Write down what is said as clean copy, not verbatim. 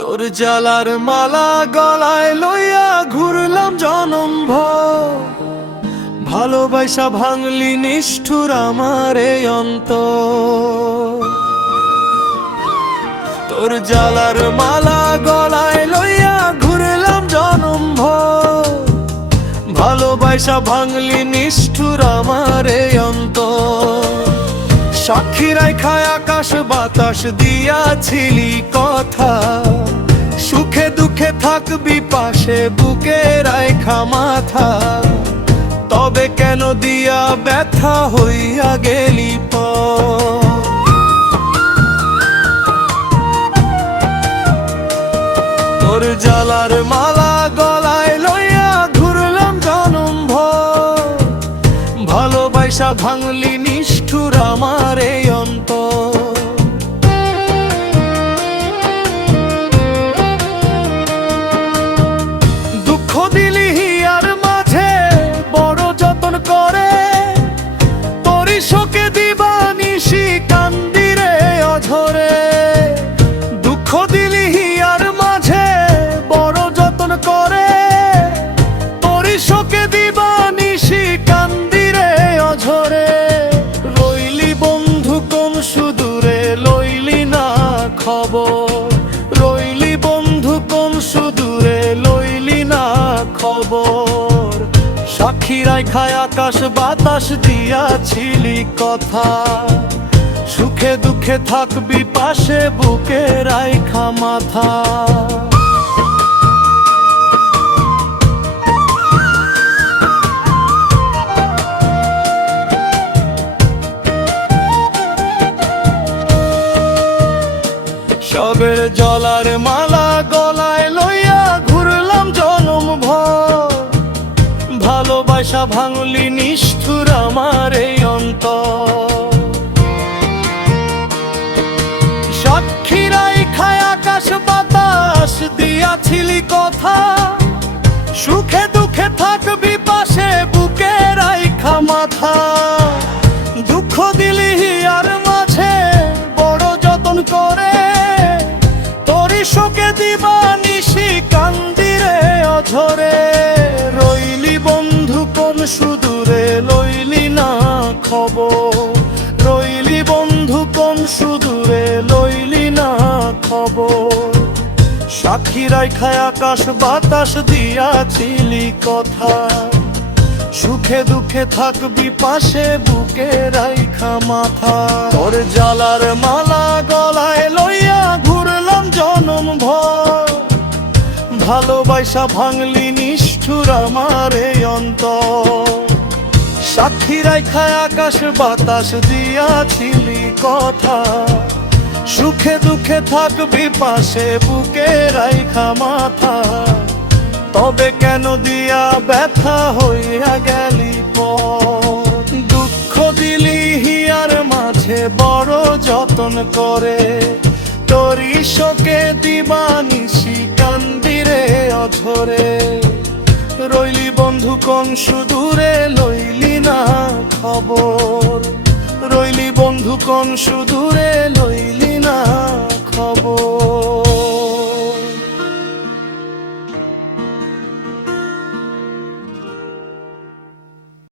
তোর জ্বালার মালা গলায় লইয়া ঘুরলাম জনম ভর, ভালোবাসা ভাঙলি নিষ্ঠুর আমার এই অন্তর। তোর জ্বালার মালা গলায় লইয়া ঘুরলাম জনম ভর, ভালোবাসা ভাঙলি নিষ্ঠুর আমার এই অন্তর। সাক্ষী রাখায় আকাশ বাতাস দিয়াছিলি কথা, সুখে দুঃখে থাকবি পাশে বুকে রাখা মাথা। তবে কেন দিয়া ব্যথা হইয়া গেলি পর? তোর জ্বালার মালা গলায় লইয়া ঘুরলাম জনম ভর, ভালোবাসা ভাঙলি নিষ্ঠুর আমার এই অন্তর। দুঃখ দিলি হিয়ার মাঝে বড় যতন করে, তোরি শোকে দিবা নিশি কান্দিরে অঝরে। দুঃখ দিলি হিয়ার মাঝে বড় যতন করে, তোরি শোকে দিবা নিশি কান্দিরে অঝরে। রইলি বন্ধু কোন সুদূরে লইলি না খবর, রইলি বন্ধু কোন সুদূরে লইলি না খবর। সাক্ষী রাখায় আকাশ বাতাস দিয়াছিলি কথা, সুখে দুঃখে থাকবি পাশে বুকে রাখা মাথা। সবের জলার মালা গলায় লইয়া ঘুরলাম জনম ভর, ভালোবাসা ভাঙলি নিষ্ঠুর আমার এই অন্তর। সাক্ষী রাখায় আকাশ বাতাস দিয়াছিলি কথা, সুখে দুঃখে থাকবি পাশে বুকে রাখা মাথা। দুঃখ দিলি হিয়ার মাঝে বড় যতন করে, তোরি শোকে দিবা নিশি কান্দিরে অঝরে। রইলি বন্ধু কোন সুদূরে লইলি না খবর, রইলি বন্ধু কোন সুদূরে লইলি না খবর। সাক্ষী রাখায় আকাশ বাতাস দিয়াছিলি কথা, সুখে দুঃখে থাকবি পাশে বুকে রাখা মাথা। তোর জ্বালার মালা গলায় লইয়া ঘুরলাম জনম ভর, ভালোবাসা ভাঙলি নিষ্ঠুর আমার এই অন্তর। সাক্ষী রাখায় আকাশ বাতাস দিয়াছিলি কথা, সুখে দুঃখে থাকবি পাশে বুকে রাখা মাথা। তবে কেন দিয়া ব্যথা হইয়া গেলি পর? দুঃখ দিলি হিয়ার মাঝে বড় যতন করে, তোরি শোকে দিবা নিশি কান্দিরে অঝরে। রইলি বন্ধু কোন সুদূরে লইলি না খবর, রইলি বন্ধু কোন সুদূরে লইলি